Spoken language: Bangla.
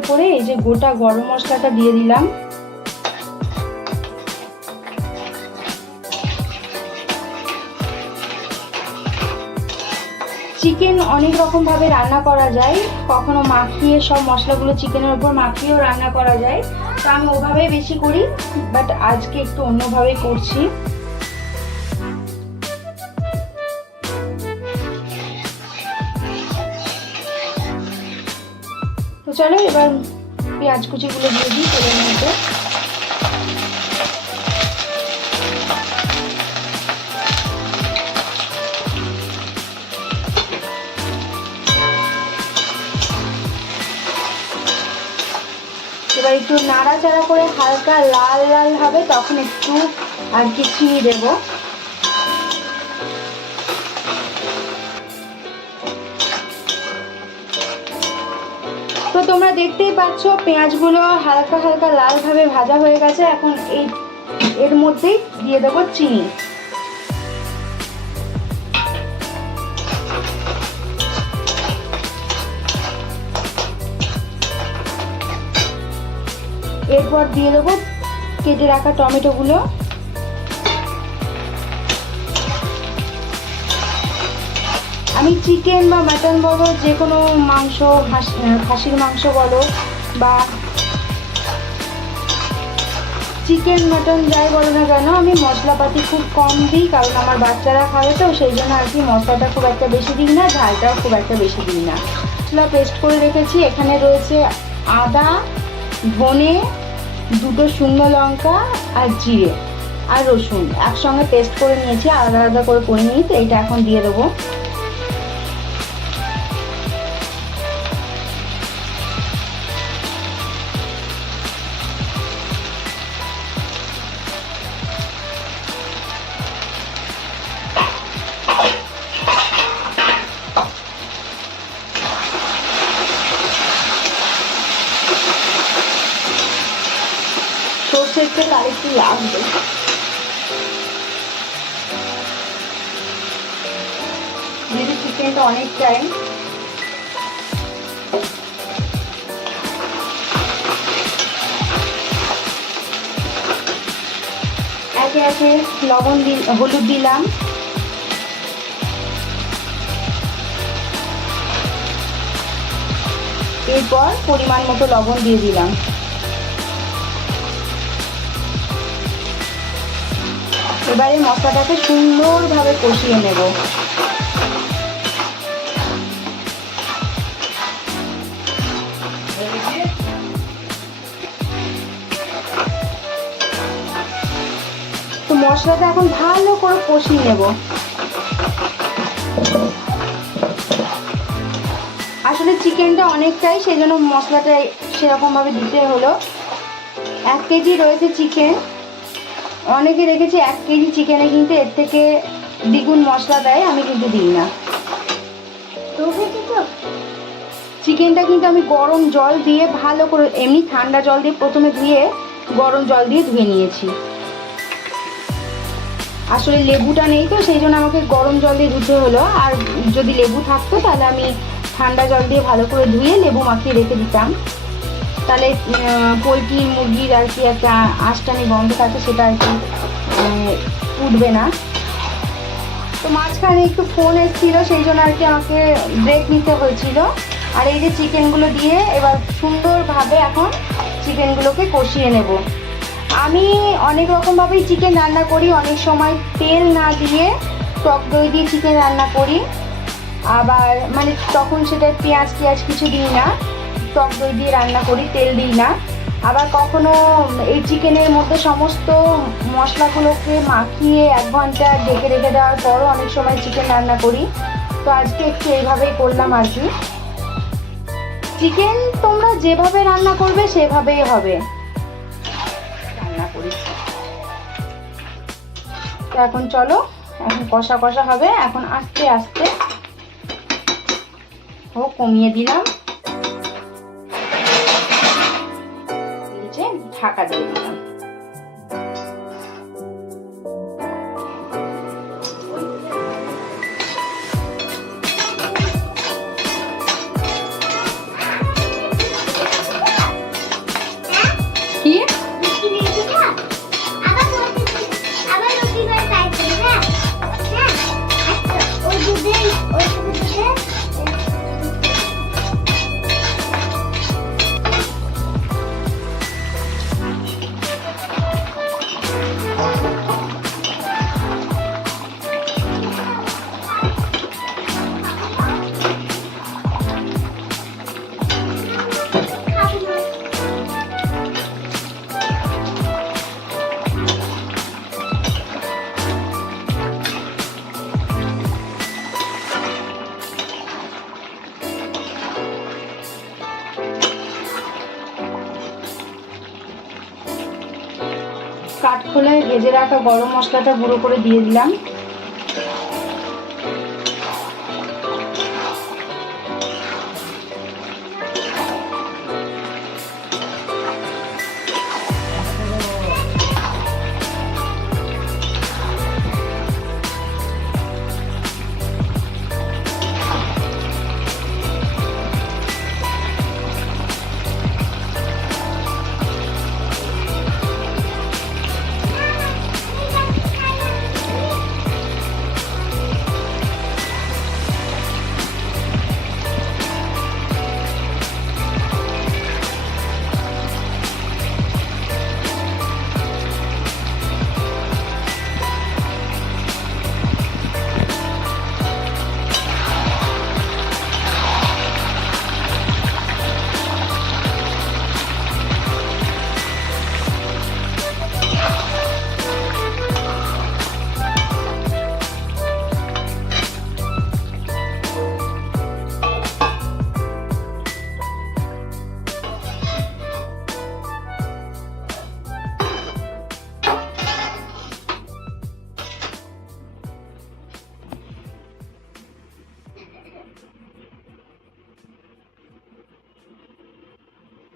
ওপরে এই যে গোটা গরম মশলাটা দিয়ে দিলাম। চিকেন অনেক রকম ভাবে রান্না করা যায়। কখনো মাখিয়ে সব মশলাগুলো চিকেনের উপর মাখিয়েও রান্না করা যায়। তো আমি ওভাবেই বেশি করি বাট আজকে একটু অন্যভাবে করছি। চলো, এবার পেঁয়াজ কুচিগুলো দিয়ে দিই তেলের মধ্যে। এবার একটু নাড়াচাড়া করে হালকা লাল লাল হবে, তখন একটু আর কি চিনি দেবো। তো তোমরা দেখতেই পাচ্ছ, পেঁয়াজগুলো হালকা হালকা লালভাবে ভাজা হয়ে গেছে। এখন এই, এর মধ্যেই দিয়ে দেবো চিনি। এরপর দিয়ে দেবো কেটে রাখা টমেটোগুলো। আমি চিকেন বা মাটন বলো যে কোনো মাংস খাসির মাংস বলো বা চিকেন মাটন যাই বলো না কেন, আমি মশলাপাতি খুব কম দিই কারণ আমার বাচ্চারা খাবে তো, সেই জন্য আর কি মশলাটা খুব একটা বেশি দিই না, ঝালটাও খুব একটা বেশি দিই না। মশলা পেস্ট করে রেখেছি, এখানে রয়েছে আদা, ধনে, দুটো শুকনো লঙ্কা আর জিরে আর রসুন। একসঙ্গে পেস্ট করে নিয়েছি, আলাদা আলাদা করে করে নিই তো এটা এখন দিয়ে দেবো। লাগবে। যেহেতু চিকেনটা অনেক টাইম একে একে লবণ দিল হলুদ দিলাম। এরপর পরিমাণ মতো লবণ দিয়ে দিলাম। এবারে মশলাটাকে সুন্দরভাবে কষিয়ে নেব। তো মশলাটা এখন ভালো করে কষিয়ে নেব। আসলে চিকেনটা অনেকটাই সেই জন্য মশলাটা সেরকমভাবে দিতে হলো। এক কেজি রয়েছে চিকেন। অনেকে দেখেছি এক কেজি চিকেনে কিন্তু এর থেকে দ্বিগুণ মশলা দেয় আমি কিন্তু দিই না। চিকেনটা কিন্তু আমি গরম জল দিয়ে ভালো করে এমনি ঠান্ডা জল দিয়ে প্রথমে ধুয়ে গরম জল দিয়ে ধুয়ে নিয়েছি। আসলে লেবুটা নেই তো সেই জন্য আমাকে গরম জল দিয়ে ধুতে হলো। আর যদি লেবু থাকতো তাহলে আমি ঠান্ডা জল দিয়ে ভালো করে ধুয়ে লেবু মাখিয়ে রেখে দিতাম। তাহলে পোলট্রি, মুরগির আর কি একটা আঁশটানি গন্ধ থাকে সেটা আর কি উঠবে না। তো মাঝখানে একটু ফোন এসেছিল, সেই জন্য আর কি আমাকে ব্রেক নিতে হয়েছিল। আর এই যে চিকেনগুলো দিয়ে এবার সুন্দরভাবে এখন চিকেনগুলোকে কষিয়ে নেব। আমি অনেক রকমভাবেই চিকেন রান্না করি, অনেক সময় তেল না দিয়ে টক দই দিয়ে চিকেন রান্না করি। আবার মানে তখন সেটা পেঁয়াজ টিয়াজ কিছু দিই না। টক দই দিয়ে রান্না করি, তেল দিই না। আবার কখনো এই চিকেনের মধ্যে সমস্ত মশলাগুলোকে মাখিয়ে এক ঘণ্টা ঢেকে রেখে দেওয়ার পরও অনেক সময় চিকেন রান্না করি। তো আজকে একটু এইভাবেই করলাম আর কি। চিকেন তোমরা যেভাবে রান্না করবে সেভাবেই হবে। তো এখন চলো, এখন কষা কষা হবে, এখন আস্তে আস্তে ও কমিয়ে দিলাম। ঢাকা খোলায় ভেজে রাখা গরম মশলাটা গুঁড়ো করে দিয়ে দিলাম।